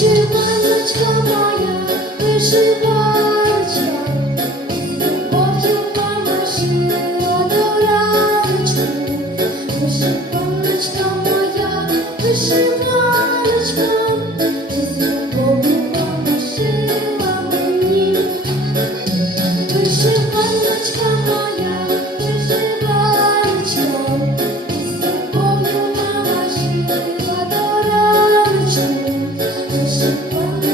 Вишиваночка моя, вишиваночка, любов'ю положила до раночки. Вишиваночка моя, вишиваночка,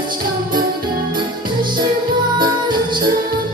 小木偶的歌是幻觉。